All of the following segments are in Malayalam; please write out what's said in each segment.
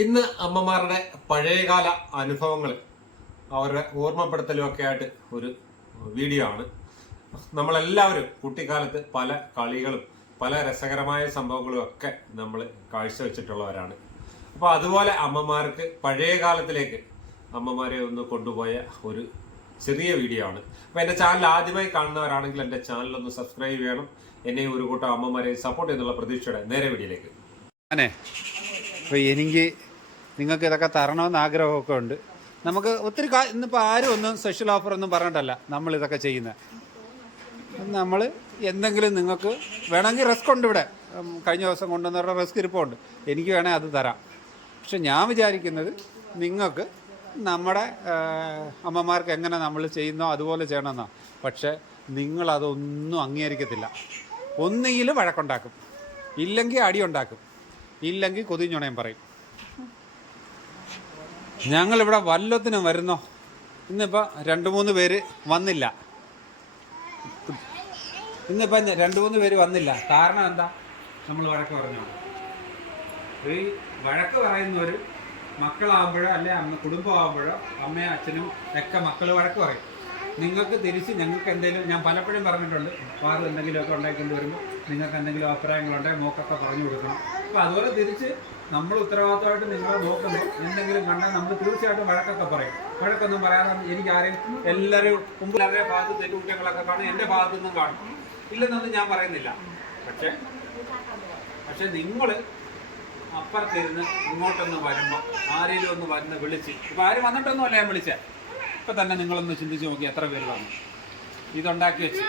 ഇന്ന് അമ്മമാരുടെ പഴയകാല അനുഭവങ്ങൾ അവരുടെ ഓർമ്മപ്പെടുത്തലും ഒക്കെ ആയിട്ട് ഒരു വീഡിയോ ആണ്. നമ്മളെല്ലാവരും കുട്ടിക്കാലത്ത് പല കളികളും പല രസകരമായ സംഭവങ്ങളും ഒക്കെ നമ്മൾ കാഴ്ചവെച്ചിട്ടുള്ളവരാണ്. അപ്പോൾ അതുപോലെ അമ്മമാർക്ക് പഴയ കാലത്തിലേക്ക് അമ്മമാരെ ഒന്ന് കൊണ്ടുപോയ ഒരു ചെറിയ വീഡിയോ ആണ്. അപ്പോൾ എന്റെ ചാനൽ ആദ്യമായി കാണുന്നവരാണെങ്കിൽ എന്റെ ചാനൽ ഒന്ന് സബ്സ്ക്രൈബ് ചെയ്യണം. എന്നെ ഒരു കൂട്ടം അമ്മമാരെ സപ്പോർട്ട് ചെയ്യുന്നുള്ള പ്രതീക്ഷയുടെ നേരെ വീഡിയോയിലേക്ക്. അനെ അപ്പോൾ എനിക്ക് നിങ്ങൾക്ക് ഇതൊക്കെ തരണമെന്ന് ആഗ്രഹമൊക്കെ ഉണ്ട്. നമുക്ക് ഒത്തിരി ഇന്നിപ്പോൾ ആരും ഒന്നും സ്പെഷ്യൽ ഓഫർ ഒന്നും പറഞ്ഞിട്ടല്ല നമ്മൾ ഇതൊക്കെ ചെയ്യുന്നത് നമ്മൾ എന്തെങ്കിലും നിങ്ങൾക്ക് വേണമെങ്കിൽ റിസ്ക് ഉണ്ട് ഇവിടെ. കഴിഞ്ഞ ദിവസം കൊണ്ടുവന്നവരുടെ റിസ്ക് ഇരിപ്പുണ്ട്. എനിക്ക് വേണേൽ അത് തരാം. പക്ഷെ ഞാൻ വിചാരിക്കുന്നത് നിങ്ങൾക്ക് നമ്മുടെ അമ്മമാർക്ക് എങ്ങനെ നമ്മൾ ചെയ്യുന്നോ അതുപോലെ ചെയ്യണമെന്നാണ് പക്ഷേ നിങ്ങളതൊന്നും അംഗീകരിക്കത്തില്ല. ഒന്നുകിൽ വഴക്കുണ്ടാക്കും. ഇല്ലെങ്കിൽ അടിയുണ്ടാക്കും. ഇല്ലെങ്കിൽ കൊതിഞ്ഞുണയും പറയും. ഞങ്ങളിവിടെ വല്ലത്തിനും വരുന്നോ? ഇന്നിപ്പോൾ രണ്ട് മൂന്ന് പേര് വന്നില്ല. ഇന്നിപ്പം രണ്ട് മൂന്ന് പേര് വന്നില്ല. കാരണം എന്താ? നമ്മൾ വഴക്ക് പറഞ്ഞു ഈ വഴക്ക് പറയുന്നവർ മക്കളാകുമ്പോഴോ അല്ലെ അമ്മ കുടുംബമാകുമ്പോഴോ അമ്മയും അച്ഛനും ഒക്കെ മക്കൾ വഴക്ക് പറയും. നിങ്ങൾക്ക് തിരിച്ച് ഞങ്ങൾക്ക് എന്തെങ്കിലും ഞാൻ പലപ്പോഴും പറഞ്ഞിട്ടുണ്ട് വാറ് എന്തെങ്കിലുമൊക്കെ ഉണ്ടായിക്കൊണ്ട് വരുമ്പോൾ നിങ്ങൾക്ക് എന്തെങ്കിലും അഭിപ്രായങ്ങളുണ്ടെങ്കിൽ മോക്കൊക്കെ പറഞ്ഞു കൊടുക്കണം. അപ്പോൾ അതുപോലെ തിരിച്ച് നമ്മൾ ഉത്തരവാദിത്തമായിട്ട് നിങ്ങളെ നോക്കുന്നു എന്തെങ്കിലും കണ്ടാൽ നമ്മൾ തീർച്ചയായിട്ടും വഴക്കൊക്കെ പറയും. വഴക്കൊന്നും പറയാതെ എനിക്ക് ആരെയും എല്ലാവരും മുമ്പ് അവരുടെ ഭാഗത്ത് തെറ്റുകുറ്റങ്ങളൊക്കെ കാണും എന്റെ ഭാഗത്തു നിന്നും കാണും. ഇല്ലെന്നൊന്നും ഞാൻ പറയുന്നില്ല. പക്ഷേ പക്ഷെ നിങ്ങൾ അപ്പുറത്തിരുന്ന് ഇങ്ങോട്ടൊന്ന് വരുമ്പോൾ ആരെങ്കിലും ഒന്ന് വന്ന് വിളിച്ച് ഇപ്പം ആരും വന്നിട്ടൊന്നുമല്ല ഞാൻ വിളിച്ച. ഇപ്പം തന്നെ നിങ്ങളൊന്ന് ചിന്തിച്ച് നോക്കി എത്ര പേര് വന്നു. ഇതുണ്ടാക്കി വെച്ച്.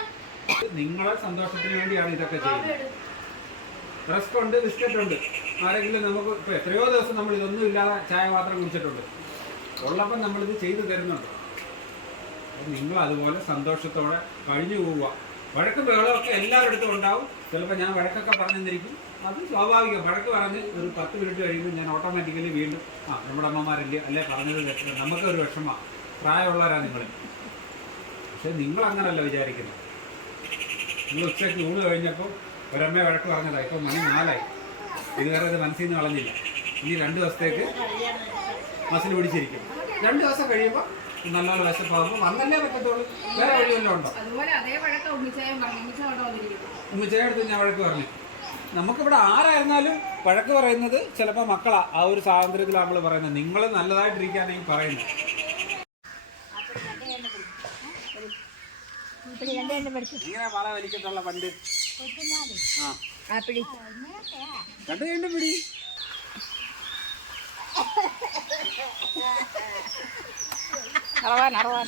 നിങ്ങളെ സന്തോഷത്തിന് വേണ്ടിയാണ് ഇതൊക്കെ ചെയ്യുന്നത്. റിസ്ക് ഉണ്ട് ബിസ്ക്കറ്റ് ഉണ്ട്. ആരെങ്കിലും നമുക്ക് ഇപ്പോൾ എത്രയോ ദിവസം നമ്മൾ ഇതൊന്നും ഇല്ലാതെ ചായ മാത്രം കുടിച്ചിട്ടുണ്ട്. ഉള്ളപ്പം നമ്മളിത് ചെയ്തു തരുന്നുണ്ട്. നിങ്ങൾ അതുപോലെ സന്തോഷത്തോടെ കഴിഞ്ഞു പോവുക. വഴക്ക് ബഹളമൊക്കെ എല്ലാവരുടെ അടുത്തും ഉണ്ടാവും. ചിലപ്പോൾ ഞാൻ വഴക്കൊക്കെ പറഞ്ഞെന്നിരിക്കും. അത് സ്വാഭാവികം. വഴക്ക് പറഞ്ഞ് ഒരു പത്ത് മിനിറ്റ് കഴിയുമ്പോൾ ഞാൻ ഓട്ടോമാറ്റിക്കലി വീണ്ടും ആ നമ്മുടെ അമ്മമാരല്ലേ? അല്ലേ പറഞ്ഞത് തെറ്റ്? നമുക്കൊരു വിഷമമാണ് പ്രായമുള്ളവരാണ് നിങ്ങൾ. പക്ഷെ നിങ്ങൾ അങ്ങനല്ല വിചാരിക്കുന്നത്. നിങ്ങൾ ഉച്ചയ്ക്ക് ഊണ് കഴിഞ്ഞപ്പോൾ ഒരമ്മ വഴക്ക് പറഞ്ഞതായി ഇപ്പോൾ മണി നാലായി. ഇതുവരെ അത് മനസ്സിൽ നിന്ന് കളഞ്ഞില്ല ഇനി രണ്ട് ദിവസത്തേക്ക് മസിൽ പിടിച്ചിരിക്കും. രണ്ട് ദിവസം കഴിയുമ്പോൾ നല്ലോണം വിശപ്പാകുമ്പോൾ വന്നല്ലേ പറ്റത്തുള്ളൂ. വേറെ വഴി വല്ലതും ഉണ്ടോ? ഉമ്മച്ചയുടെ ഞാൻ വഴക്ക് പറഞ്ഞു. നമുക്കിവിടെ ആരായിരുന്നാലും വഴക്ക് പറയുന്നത് ചിലപ്പോൾ മക്കളാ. ആ ഒരു സ്വാതന്ത്ര്യത്തിലാണ് നമ്മൾ പറയുന്നത്. നിങ്ങൾ നല്ലതായിട്ടിരിക്കാനായി പറയുന്നു. പറയുന്നത് ഇങ്ങനെ വള വലിക്കത്തുള്ള പണ്ട്. ആ. കണ്ടു കണ്ടു പിടി. അറവാൻ അറവാൻ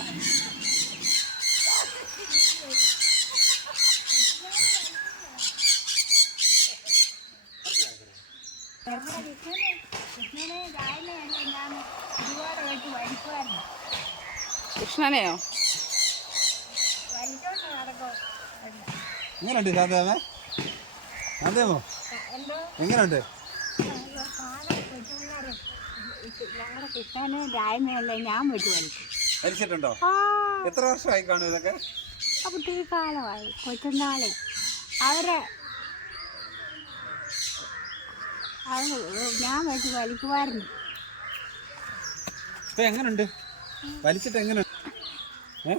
കൃഷ്ണനെയോ? എങ്ങനെയുണ്ട് സാന്തേമേ സാന്തേമോ എങ്ങനെയുണ്ട് ഞാൻ വലിച്ചിട്ടുണ്ടോ എത്ര വർഷമായി കാണും ഇതൊക്കെ? ഒത്തിരി കാലമായി. കൊച്ചുനാളെ അവരെ ഞാൻ വെച്ച് വലിക്കുമായിരുന്നു ഇപ്പൊ എങ്ങനുണ്ട്? വലിച്ചിട്ട് എങ്ങനെ ഏ?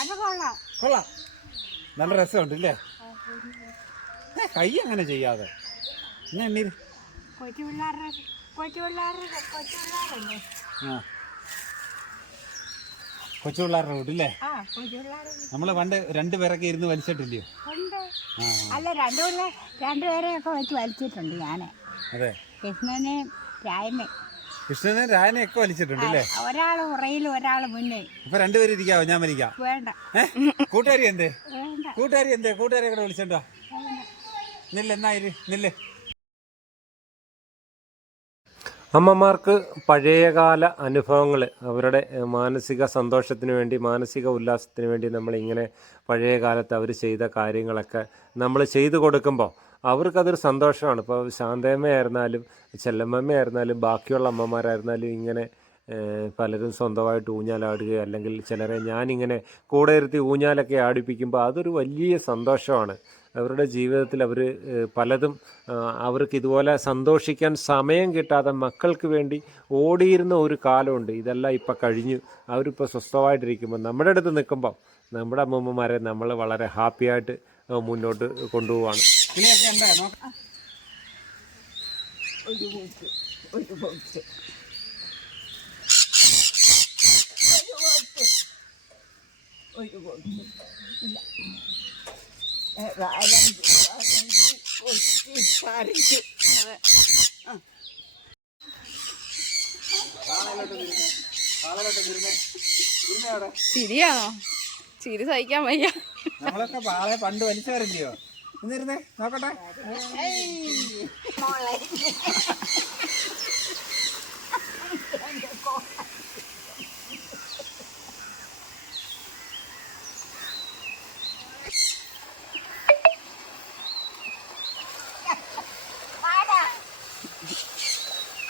അത് കൊള്ളാം. കൊള്ളാം. നല്ല രസമുണ്ട് ഇല്ലേ? കൈ അങ്ങനെ ചെയ്യാതെ. ഇങ്ങനെ എണ്ണീര്? കൊച്ചു പിള്ളേരുടെ വീട്ടില്ലേ നമ്മൾ ആ. കൊച്ചു പിള്ളേരുടെ വീട് ഇല്ലേ? ആ കൊച്ചു പിള്ളേർ നമ്മൾ പണ്ട് രണ്ടുപേരൊക്കെ ഇരുന്ന് വലിച്ചിട്ടില്ലയോ? അല്ല രണ്ടു പിള്ളേർ രണ്ടുപേരെയൊക്കെ വെച്ച് വലിച്ചിട്ടുണ്ട് ഞാൻ അതെ. കൃഷ്ണനെയും രായ്മ കൃഷ്ണനെ രായനെ ഒക്കെ വലിച്ചിട്ടുണ്ട് അല്ലേ ഒരാൾ പുറയിൽ ഒരാൾ മുന്നേ ഇപ്പൊ രണ്ടുപേരും ഇരിക്കാവോ ഞാൻ വലിക്കാം വേണ്ട. കൂട്ടുകാരി എന്തേ? കൂട്ടുകാരി എന്തേ? കൂട്ടുകാരെ കൂടെ വിളിച്ചോണ്ടോ നില്ല് എന്നാ ഇരി നില്ല്. അമ്മമാർക്ക് പഴയകാല അനുഭവങ്ങൾ അവരുടെ മാനസിക സന്തോഷത്തിന് വേണ്ടി മാനസിക ഉല്ലാസത്തിന് വേണ്ടി നമ്മളിങ്ങനെ പഴയ കാലത്ത് അവർ ചെയ്ത കാര്യങ്ങളൊക്കെ നമ്മൾ ചെയ്തു കൊടുക്കുമ്പോൾ അവർക്കതൊരു സന്തോഷമാണ്. ഇപ്പോൾ ശാന്തമ്മയായിരുന്നാലും ചെല്ലമ്മയായിരുന്നാലും ബാക്കിയുള്ള അമ്മമാരായിരുന്നാലും ഇങ്ങനെ പലരും സ്വന്തമായിട്ട് ഊഞ്ഞാലാടുകയോ അല്ലെങ്കിൽ ചിലരെ ഞാനിങ്ങനെ കൂടെ ഇരുത്തി ഊഞ്ഞാലൊക്കെ ആടിപ്പിക്കുമ്പോൾ അതൊരു വലിയ സന്തോഷമാണ്. അവരുടെ ജീവിതത്തിൽ അവർ പലതും അവർക്ക് ഇതുപോലെ സന്തോഷിക്കാൻ സമയം കിട്ടാതെ മക്കൾക്ക് വേണ്ടി ഓടിയിരുന്ന ഒരു കാലമുണ്ട്. ഇതെല്ലാം ഇപ്പം കഴിഞ്ഞു. അവരിപ്പോൾ സ്വസ്ഥമായിട്ടിരിക്കുമ്പോൾ നമ്മുടെ അടുത്ത് നിൽക്കുമ്പോൾ നമ്മുടെ അമ്മൂമ്മമാരെ നമ്മൾ വളരെ ഹാപ്പിയായിട്ട് മുന്നോട്ട് കൊണ്ടുപോവാണ്. ഒരു പോക്ക് ഒരു ഒരു ഇല്ല. പറിച്ച് ചിരിയാണോ? ചിരി സഹിക്കാൻ വയ്യ. നമ്മളൊക്കെ പാളെ പണ്ട് വലിച്ചവരല്ലയോ? എന്നിരുന്നേ നോക്കട്ടെ മോളെ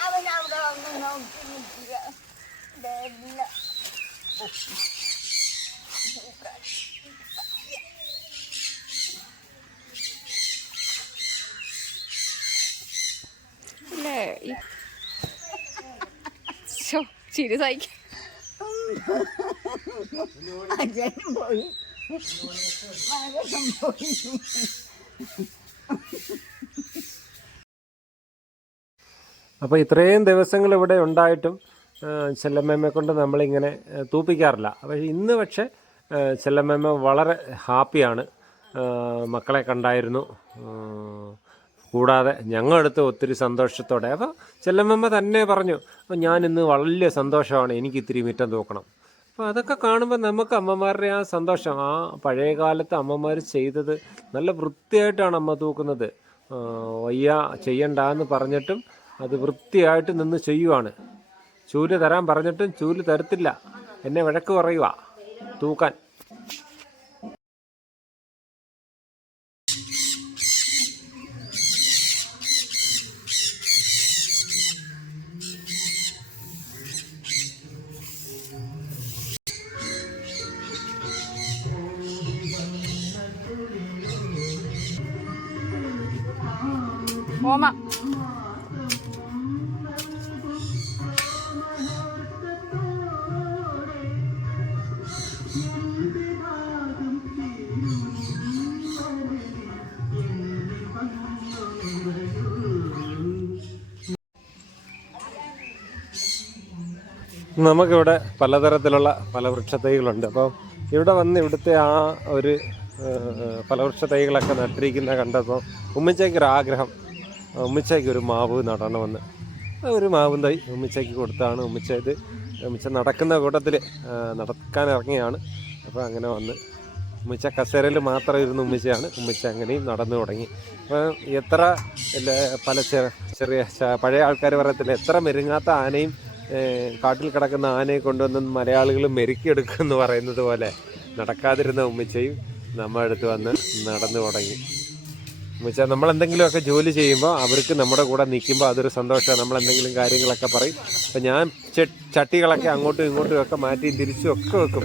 അവൻ അവിടെ വന്ന് നോക്കി നിൽക്കുക ഇതെല്ലാം അല്ലേ ഈ- ശോ, ചിരി സഹിക്കാൻ അജയനും പോയി അപ്പോൾ ഇത്രയും ദിവസങ്ങൾ ഇവിടെ ഉണ്ടായിട്ടും ആ, ചെല്ലമ്മയെ കൊണ്ട് നമ്മളിങ്ങനെ തൂപ്പിക്കാറില്ല. പക്ഷേ ഇന്ന് പക്ഷേ ആ, ചെല്ലമ്മ വളരെ ഹാപ്പിയാണ് മക്കളെ കണ്ടായിരുന്നു. കൂടാതെ ഞങ്ങളടുത്ത് ഒത്തിരി സന്തോഷത്തോടെ. അപ്പോൾ ചെല്ലമ്മ തന്നെ പറഞ്ഞു "അപ്പോൾ ഞാൻ ഇന്ന് വലിയ സന്തോഷമാണ് എനിക്ക് ഇത്തിരി മിറ്റം തൂക്കണം. അപ്പോൾ അതൊക്കെ കാണുമ്പോൾ നമുക്ക് അമ്മമാരുടെ ആ സന്തോഷം ആ പഴയ കാലത്ത് അമ്മമാർ ചെയ്തത് നല്ല വൃത്തിയായിട്ടാണ് അമ്മ തൂക്കുന്നത്. വയ്യ ചെയ്യണ്ട എന്ന് പറഞ്ഞിട്ടും അത് വൃത്തിയായിട്ട് നിന്ന് ചെയ്യുവാണ്. ചൂൽ തരാൻ പറഞ്ഞിട്ടും ചൂൽ തരത്തില്ല. എന്നെ വഴക്ക് പറയുക തൂക്കാൻ. ഓമ. നമുക്കിവിടെ പലതരത്തിലുള്ള പല വൃക്ഷത്തൈകളുണ്ട്. അപ്പം ഇവിടെ വന്ന് ഇവിടുത്തെ ആ ഒരു ഫലവൃക്ഷ തൈകളൊക്കെ നട്ടിരിക്കുന്ന കണ്ടപ്പോൾ ഉമ്മച്ചയ്ക്കൊരാഗ്രഹം ഉമ്മച്ചയ്ക്ക് ഒരു മാവ് നടണമെന്ന് ഒരു മാവും തൈ ഉമ്മച്ചയ്ക്ക് കൊടുത്താണ്. ഉമ്മച്ച ഇത് ഉമ്മച്ച നടക്കുന്ന കൂട്ടത്തിൽ നടക്കാൻ ഇറങ്ങിയാണ്. അപ്പോൾ അങ്ങനെ വന്ന് ഉമ്മച്ച കസേരയിൽ മാത്രം ഇരുന്ന് ഉമ്മച്ചയാണ്. ഉമ്മച്ച അങ്ങനെയും നടന്നു തുടങ്ങി. അപ്പോൾ എത്ര പല ചെറിയ പഴയ ആൾക്കാർ പറയത്തില്ല എത്ര മെരുങ്ങാത്ത ആനയും കാട്ടിൽ കിടക്കുന്ന ആനയെ കൊണ്ടുവന്ന് മലയാളികൾ മെരുക്കിയെടുക്കും എന്ന് പറയുന്നത് പോലെ നടക്കാതിരുന്ന ഉമ്മച്ചയും നമ്മുടെ അടുത്ത് വന്ന് നടന്നു തുടങ്ങി. ഉമ്മച്ച നമ്മൾ എന്തെങ്കിലുമൊക്കെ ജോലി ചെയ്യുമ്പോൾ അവർക്ക് നമ്മുടെ കൂടെ നിൽക്കുമ്പോൾ അതൊരു സന്തോഷമാണ്. നമ്മൾ എന്തെങ്കിലും കാര്യങ്ങളൊക്കെ പറയും. അപ്പം ഞാൻ ചട്ടികളൊക്കെ അങ്ങോട്ടും ഇങ്ങോട്ടും ഒക്കെ മാറ്റി തിരിച്ചും ഒക്കെ വെക്കും.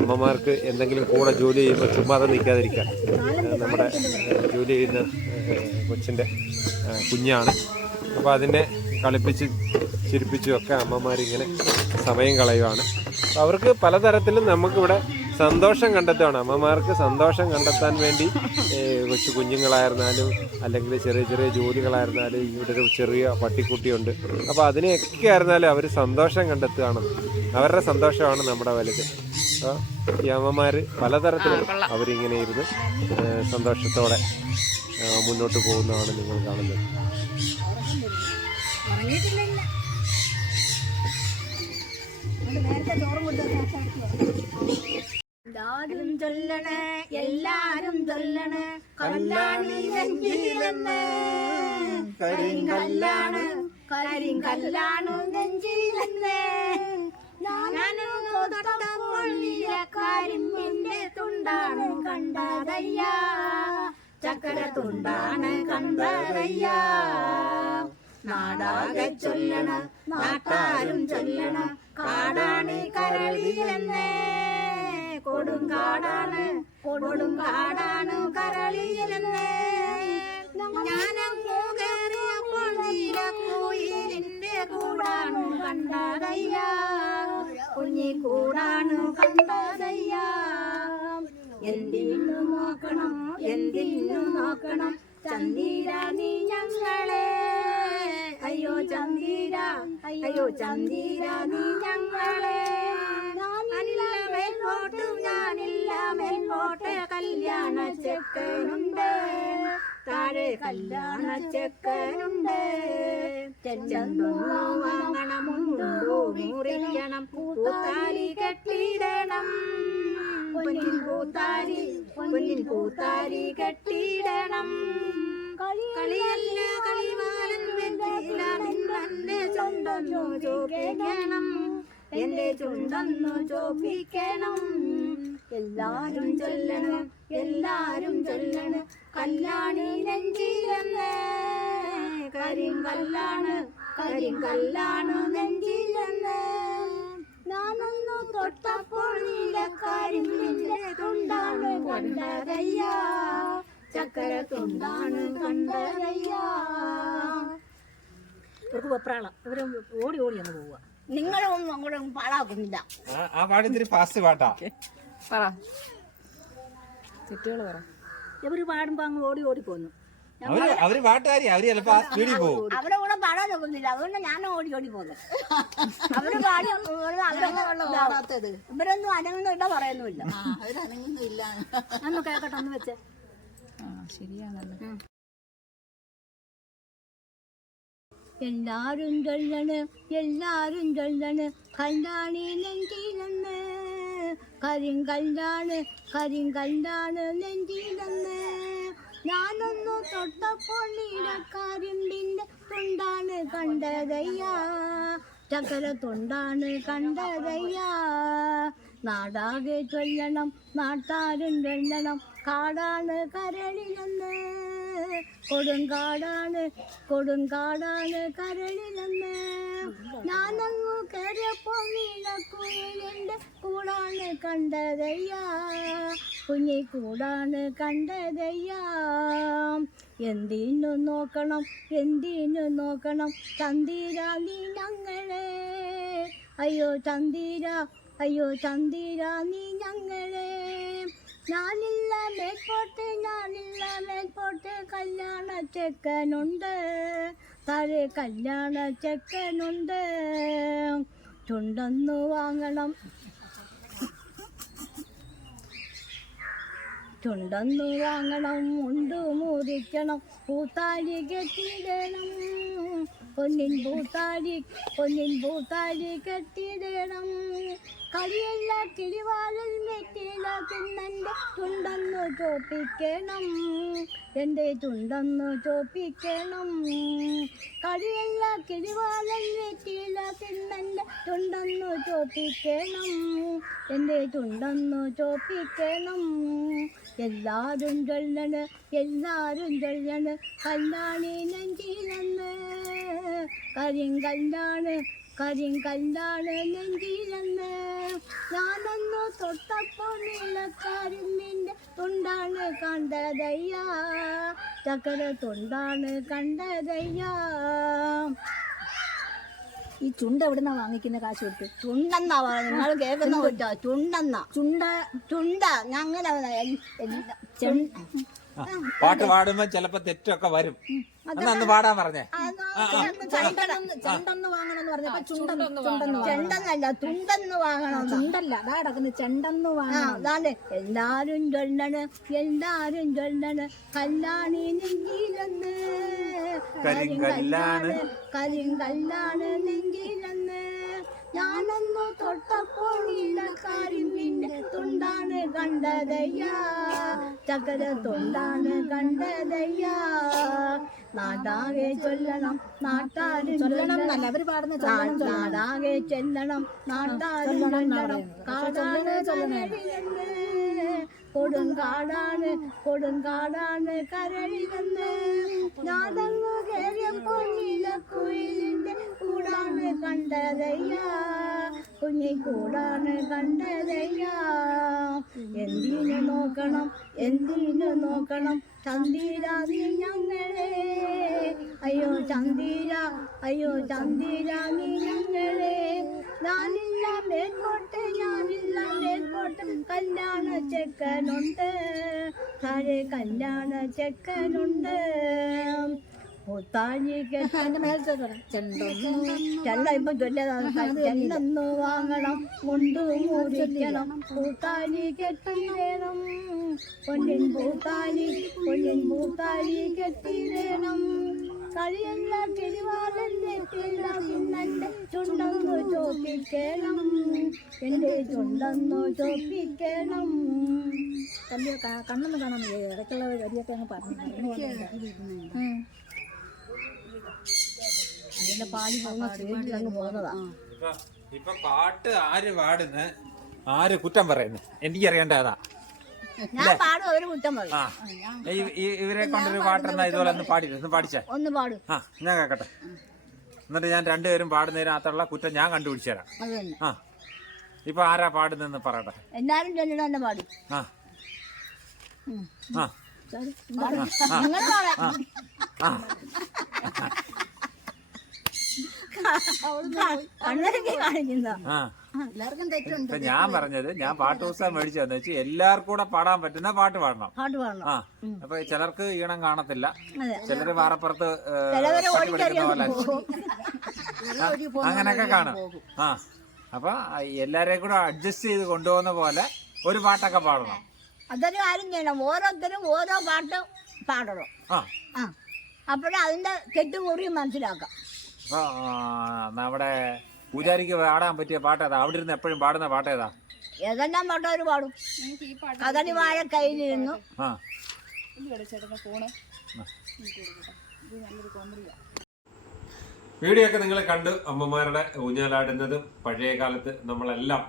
അമ്മമാർക്ക് എന്തെങ്കിലും കൂടെ ജോലി ചെയ്യുമ്പോൾ ചുമ്മാതെ നിൽക്കാതിരിക്കാൻ നമ്മുടെ ജോലി ചെയ്യുന്ന കൊച്ചിന്റെ കുഞ്ഞാണ്. അപ്പോൾ അതിനെ കളിപ്പിച്ച് ചിരിപ്പിച്ചും ഒക്കെ അമ്മമാരിങ്ങനെ സമയം കളയുവാണ്. അവർക്ക് പലതരത്തിലും നമുക്കിവിടെ സന്തോഷം കണ്ടെത്തുകയാണ് അമ്മമാർക്ക് സന്തോഷം കണ്ടെത്താൻ വേണ്ടി കൊച്ചു കുഞ്ഞുങ്ങളായിരുന്നാലും അല്ലെങ്കിൽ ചെറിയ ചെറിയ ജോലികളായിരുന്നാലും ഇവിടെ ഒരു ചെറിയ പട്ടിക്കുട്ടിയുണ്ട്. അപ്പോൾ അതിനെയൊക്കെ ആയിരുന്നാലും അവർ സന്തോഷം കണ്ടെത്തുകയാണ്. അവരുടെ സന്തോഷമാണ് നമ്മുടെ വലുത്. അപ്പോൾ ഈ അമ്മമാർ പലതരത്തിൽ അവരിങ്ങനെ ഇരുന്ന് സന്തോഷത്തോടെ മുന്നോട്ട് പോകുന്നതാണ് നിങ്ങൾ കാണുന്നത്. എല്ലാരും ചൊല്ലണേ എല്ലാരും ചൊല്ലണേ കല്ലാണ് നെഞ്ചിലെന്ന്. കരിങ്കല്ലാണ് കരിങ്കല്ലാണ് നെഞ്ചിലെന്ന്. ഞാനും കരിമ്പിന്റെ തുണ്ടാണ് കണ്ടതയ്യ. ചക്കര തുണ്ടാണ് കണ്ടതയ്യ. നാടാകെ ചൊല്ലണ നാട്ടാരും ചൊല്ലണ കാടാണി കരളിയെന്നേ കൊടുങ്കാടാണ് കൊടുങ്കാടാണ് കരളിയിലെന്ന്. ഞാനങ്ങു കയറിയപ്പോൾ നീലക്കോയിലിന്റെ കൂടാണ് കണ്ടതയ്യ. കുഞ്ഞി കൂടാണ് കണ്ടതയ്യ. എന്തിനു നോക്കണം എന്തിനു നോക്കണം ചന്ദീര നീ ഞങ്ങളെ. അയ്യോ ചന്ദീര അയ്യോ ചന്ദീര നീ ഞങ്ങളെ. മേൽപോട്ട് ഞാനില്ല മേൽപോട്ട് കല്യാണ ചെക്കനുണ്ട്. താഴെ കല്യാണ ചെക്കനുണ്ട്. വാങ്ങണമുണ്ടോ മുറിക്കണം പൂത്താലി കെട്ടിയിടണം പൊന്നിൻ പൂത്താലി പൊന്നിൻ പൂത്താലി കെട്ടിയിടണം കളിയല്ല കളിവാലൻ വെറ്റില നിന്നെ ചുണ്ടൊന്നു ചോപ്പിക്കണം. എന്റെ ചുണ്ടൊന്നു ചോപ്പിക്കണം. എല്ലാരും ചൊല്ലണം എല്ലാരും ചൊല്ലണം. കല്യാണി നെഞ്ചിലെന്ന് കരിങ്കല്ലാണ് കരിങ്കല്ലാണ് നെഞ്ചിലെന്ന് ഞാനൊന്നു തൊട്ടപ്പോൾ നീലക്കരിമ്പിന്റെ തുണ്ടാണ് കണ്ടതയ്യ. ചക്കര തുണ്ടാണ് കണ്ടതയ്യ. ഇവർക്ക് വെപ്രാളം. ഇവരും ഓടി ഓടി അങ്ങ് പോവുക. നിങ്ങളൊന്നും അങ്ങോട്ട് പാടാക്കുന്നില്ല ആ- ആ പാട്ട് ഇത്തിരി ഫാസ്റ്റ് പാട്ടാ. പറ. തെറ്റുകൾ പറ. ഇവർ പാടുമ്പോ അങ്ങ് ഓടി ഓടി പോന്നു. അവർ അവർ പാട്ടുകാരി അവർ ചിലപ്പോ സ്പീഡിൽ പോകും അവരെ കൂടെ പാടാൻ നോക്കുന്നില്ല. അതുകൊണ്ട് ഞാൻ ഓടി ഓടി പോകുന്നു അവർ പാടി അവരൊന്നും പാടാത്തത്? ഇവരൊന്നും അനങ്ങുന്നില്ല പറയുന്നുമില്ല. അവരനങ്ങുന്നില്ല കേക്കട്ടെ ഒന്ന് വെച്ചേ. ആ ശരിയാണല്ലോ. എല്ലാരും ചൊല്ലണ് എല്ലാരും ചൊല്ലണ് കല്യാണി നെഞ്ചിലെന്ന് കരിങ്കല്ലാണ് കരിങ്കല്ലാണ് നെഞ്ചിലെന്ന്. ഞാനൊന്നു തൊട്ടപ്പോൾ നീലക്കാരിമ്പിന്റെ തൊണ്ടാണ് കണ്ടതയ്യാ. ചക്കര തൊണ്ടാണ് കണ്ടതയ്യാ. നാടാകെ ചൊല്ലണം നാട്ടാരും ചൊല്ലണം കാടാണ് കരളിലെന്ന്. കൊടുങ്കാടാണ് കൊടുങ്കാടാണ് കരളിലെന്ന് ഞാനങ്ങു കയറിയപ്പോ നീലക്കുയിലിന്റെ കൂടാണ് കണ്ടതയ്യാ. കുഞ്ഞി കൂടാണ് കണ്ടതയ്യാ. എന്തിനു നോക്കണം എന്തിനു നോക്കണം തന്തിരാ നീ ഞങ്ങളെ അയ്യോ തന്തിരാ അയ്യോ തന്തിരാ നീ ഞങ്ങളെ ഞാനില്ല മേൽപോട്ട് ഞാനില്ല മേൽപോട്ട് കല്യാണ ചെക്കനുണ്ട് താഴെ കല്യാണ ചെക്കനുണ്ട് ചുണ്ടൊന്നു വാങ്ങണം. ചുണ്ടൊന്നു വാങ്ങണം മുണ്ടു മുറിക്കണം പൂത്താലി കെട്ടിയിടണം പൊന്നിൻ പൂത്താലി പൊന്നിൻ പൂത്താലി കെട്ടിയിടണം കളിയല്ല കിളിവാലിൽ വെറ്റില തിന്നെന്റെ ചുണ്ടൊന്നു ചോപ്പിക്കണം. എന്റെ ചുണ്ടൊന്നു ചോപ്പിക്കണം. കളിയല്ല കിളിവാലിൽ വെറ്റില തിന്നെന്റെ ചുണ്ടൊന്നു ചോപ്പിക്കണം. എന്റെ ചുണ്ടൊന്നു ചോപ്പിക്കണം. എല്ലാരും ചൊല്ലണ് എല്ലാരും ചൊല്ലണ്. കല്യാണി നെഞ്ചിലെന്ന് കരിങ്കല്ലാണ് കരിങ്കല്ലാണ് നെഞ്ചിലെന്ന് ഞാനൊന്നു തൊട്ടപ്പോൾ നീലക്കാരിമ്മിന്റെ തുണ്ടാണ് കണ്ടതയ്യ. ചക്കര തൊണ്ടാണ് കണ്ടതയ്യ. ഈ ചുണ്ട് എവിടെന്നാ വാങ്ങിക്കുന്ന കാശ് കൊടുത്ത്? ചുണ്ടെന്നാ നിങ്ങൾ കേൾക്കുന്ന പറ്റോ ചുണ്ടെന്നാ. ചുണ്ട. ചുണ്ട. അങ്ങനെ പാട്ട് പാടുമ്പോ ചിലപ്പോ തെറ്റൊക്കെ വരും. അന്ന് അന്ന് പാടാൻ പറഞ്ഞേ. ചുണ്ടെന്ന് വാങ്ങണമെന്ന് പറഞ്ഞപ്പോ ചുണ്ടെന്ന് ചെണ്ടെന്നല്ല തുണ്ടെന്ന് വാങ്ങണം ചുണ്ടല്ല അതാ കിടക്കുന്നത് ചെണ്ടെന്ന് വാങ്ങണം. അതാണ് എല്ലാരും ചൊല്ലണ് എല്ലാരും ചൊല്ലണ്. കല്യാണി നെഞ്ചിലെന്ന്. കരിങ്കല്ലാണ്. കരിങ്കല്ലാണ് നെഞ്ചിലെന്ന്. ഞാനൊന്നു തൊട്ടപ്പോൾ ഇല്ലക്കാരിമ്പിന്റെ തൊണ്ടാണ് കണ്ടതയ്യ. ചക്കര തൊണ്ടാണ് കണ്ടതയ്യ. നാടാകെ ചൊല്ലണം നാട്ടാര് ചൊല്ലണം പാടുന്ന ചൊല്ലണം ചൊല്ലണം. നാടാകെ ചെല്ലണം നാട്ടാര് ചൊല്ലണം കാടാണ് കരളിലെന്ന് കൊടുങ്കാടാണ് കൊടുങ്കാടാണ് കരളിലെന്ന് ഞാനങ്ങ് കയറിയപ്പോൾ നീലക്കുയിലിന്റെ കൂടാണ് കണ്ടതയ്യ. കുഞ്ഞിക്കൂടാണ് കണ്ടതയ്യ. എന്തിനു നോക്കണം എന്തിനു നോക്കണം ചന്ദീര നീ ഞങ്ങളെ. അയ്യോ ചന്ദിര അയ്യോ ചന്ദീര നീ ഞങ്ങളെ. ഞാനില്ല മേൽക്കോട്ടെ കല്യാണ ചെക്കനുണ്ട്. താഴെ കല്യാണ ചെക്കനുണ്ട്. കെട്ട ചെണ്ട ഇപ്പൊ വാങ്ങണം. കൊണ്ടു പൂത്താലി കെട്ടിടണം. പൊന്നിൻ പൂത്താലി പൊന്നിൻ പൂത്താലി കെട്ടിടണം. കളിയല്ല കിഴിവാളന്റെ പിന്നന്റെ ചുണ്ടൊന്നു ചോപ്പിക്കണം. എന്റെ ചുണ്ടൊന്നു ചോപ്പിക്കണം. കല്ല് കണ്ണെന്ന് കാണാൻ. ഇടയ്ക്കുള്ള വരിയൊക്കെ അങ്ങ് പറഞ്ഞു. അതിന്റെ പാലി പോകുന്ന അങ്ങ് പോകുന്നതാ ഇപ്പൊ പാട്ട് ആര് പാടുന്ന? ആര് കുറ്റം പറയുന്നു? എനിക്കറിയേണ്ട അതാ ഞാൻ പാടും അവർ കുറ്റം പറയും ആ ഈ- ഈ- ഇവരെ കൊണ്ടൊരു പാട്ടെന്നാ ഇതുപോലെ ഒന്ന് പാടി. ഒന്ന് പാടിച്ചേ. ഒന്ന് പാടും. ആ ഞാൻ കേക്കട്ടെ. എന്നിട്ട് ഞാൻ രണ്ടുപേരും പാടുന്നതിനകത്തുള്ള കുറ്റം ഞാൻ കണ്ടുപിടിച്ചു തരാം. അത് തന്നെ. ആ ഇപ്പൊ ആരാ പാടുന്നെന്ന് പറയട്ടെ. എല്ലാരും ചൊല്ലിട തന്നെ പാടും. ആ. ആ. നിങ്ങൾ പാടാം. ആ. കണ്ണരക്ക് കാണിക്കുന്ന? ആ. എല്ലാവർക്കും തെറ്റുണ്ട് ഇപ്പൊ ഞാൻ പറഞ്ഞത് ഞാൻ പാട്ട് പുസ്തകം മേടിച്ചു തന്നെ. വെച്ച് എല്ലാവർക്കും കൂടെ പാടാൻ പറ്റുന്ന പാട്ട് പാടണം. പാട്ട് പാടണം. ആ അപ്പൊ ചിലർക്ക് ഈണം കാണത്തില്ല. ചിലർ ചിലര് വാറപ്പുറത്ത് ചിലവര് പോലെ അങ്ങനെയൊക്കെ കാണും. ആ അപ്പൊ എല്ലാരെയും കൂടെ അഡ്ജസ്റ്റ് ചെയ്ത് കൊണ്ടുപോകുന്ന പോലെ ഒരു പാട്ടൊക്കെ പാടണം. അതൊരു കാര്യം ചെയ്യണം ഓരോരുത്തരും ഓരോ പാട്ട് പാടണം. ആ. ആ അപ്പോഴേ അതിന്റെ കെട്ടുമുറിയും മനസ്സിലാക്കാം. അപ്പൊ നമ്മുടെ പൂജാരിക്ക് പാടാൻ പറ്റിയ പാട്ട് ഏതാ അവിടെ ഇരുന്ന് എപ്പോഴും പാടുന്ന പാട്ട് ഏതാ ഏതെല്ലാം പാട്ട് അവർ പാടും? കഥടി വാഴ കയ്യിലിരുന്നു ആ. വീഡിയോ ഒക്കെ നിങ്ങൾ കണ്ടു അമ്മമാരുടെ ഊഞ്ഞാലാടുന്നതും പഴയ കാലത്ത് നമ്മളെല്ലാം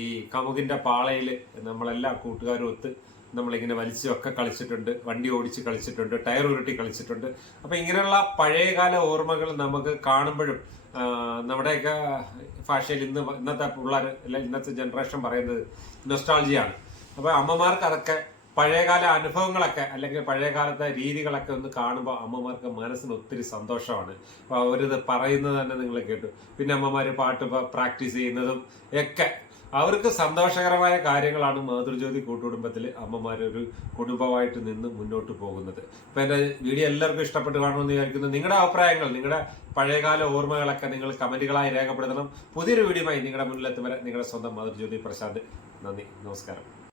ഈ കമുകിന്റെ പാളയിൽ നമ്മളെല്ലാ കൂട്ടുകാരും ഒത്ത് നമ്മളിങ്ങനെ വലിച്ചൊക്കെ കളിച്ചിട്ടുണ്ട് വണ്ടി ഓടിച്ച് കളിച്ചിട്ടുണ്ട് ടയർ ഉരുട്ടി കളിച്ചിട്ടുണ്ട്. അപ്പൊ ഇങ്ങനെയുള്ള പഴയകാല ഓർമ്മകൾ നമുക്ക് കാണുമ്പോഴും നമ്മുടെയൊക്കെ ഭാഷയിൽ ഇന്ന് ഇന്നത്തെ പിള്ളേർ അല്ലെ ഇന്നത്തെ ജനറേഷൻ പറയുന്നത് നൊസ്റ്റാൾജിയാണ് അപ്പോൾ അമ്മമാർക്ക് അതൊക്കെ പഴയകാല അനുഭവങ്ങളൊക്കെ അല്ലെങ്കിൽ പഴയകാലത്തെ രീതികളൊക്കെ ഒന്ന് കാണുമ്പോൾ അമ്മമാർക്ക് മനസ്സിന് ഒത്തിരി സന്തോഷമാണ്. അപ്പോൾ അവരിത് പറയുന്നത് തന്നെ നിങ്ങൾ കേട്ടു. പിന്നെ അമ്മമാർ പാട്ട് പ്രാക്ടീസ് ചെയ്യുന്നതും ഒക്കെ അവർക്ക് സന്തോഷകരമായ കാര്യങ്ങളാണ് മാതൃജ്യോതി കൂട്ടുകുടുംബത്തിൽ അമ്മമാർ ഒരു കുടുംബമായിട്ട് നിന്ന് മുന്നോട്ട് പോകുന്നത്. ഇപ്പൊ എന്റെ വീഡിയോ എല്ലാവർക്കും ഇഷ്ടപ്പെട്ട് കാണുമെന്ന് വിചാരിക്കുന്നു. നിങ്ങളുടെ അഭിപ്രായങ്ങൾ നിങ്ങളുടെ പഴയകാല ഓർമ്മകളൊക്കെ നിങ്ങൾ കമന്റുകളായി രേഖപ്പെടുത്തണം. പുതിയൊരു വീഡിയോയുമായി നിങ്ങളുടെ മുന്നിലെത്തും വരെ നിങ്ങളുടെ സ്വന്തം മാതൃജ്യോതി പ്രശാന്ത്. നന്ദി നമസ്കാരം.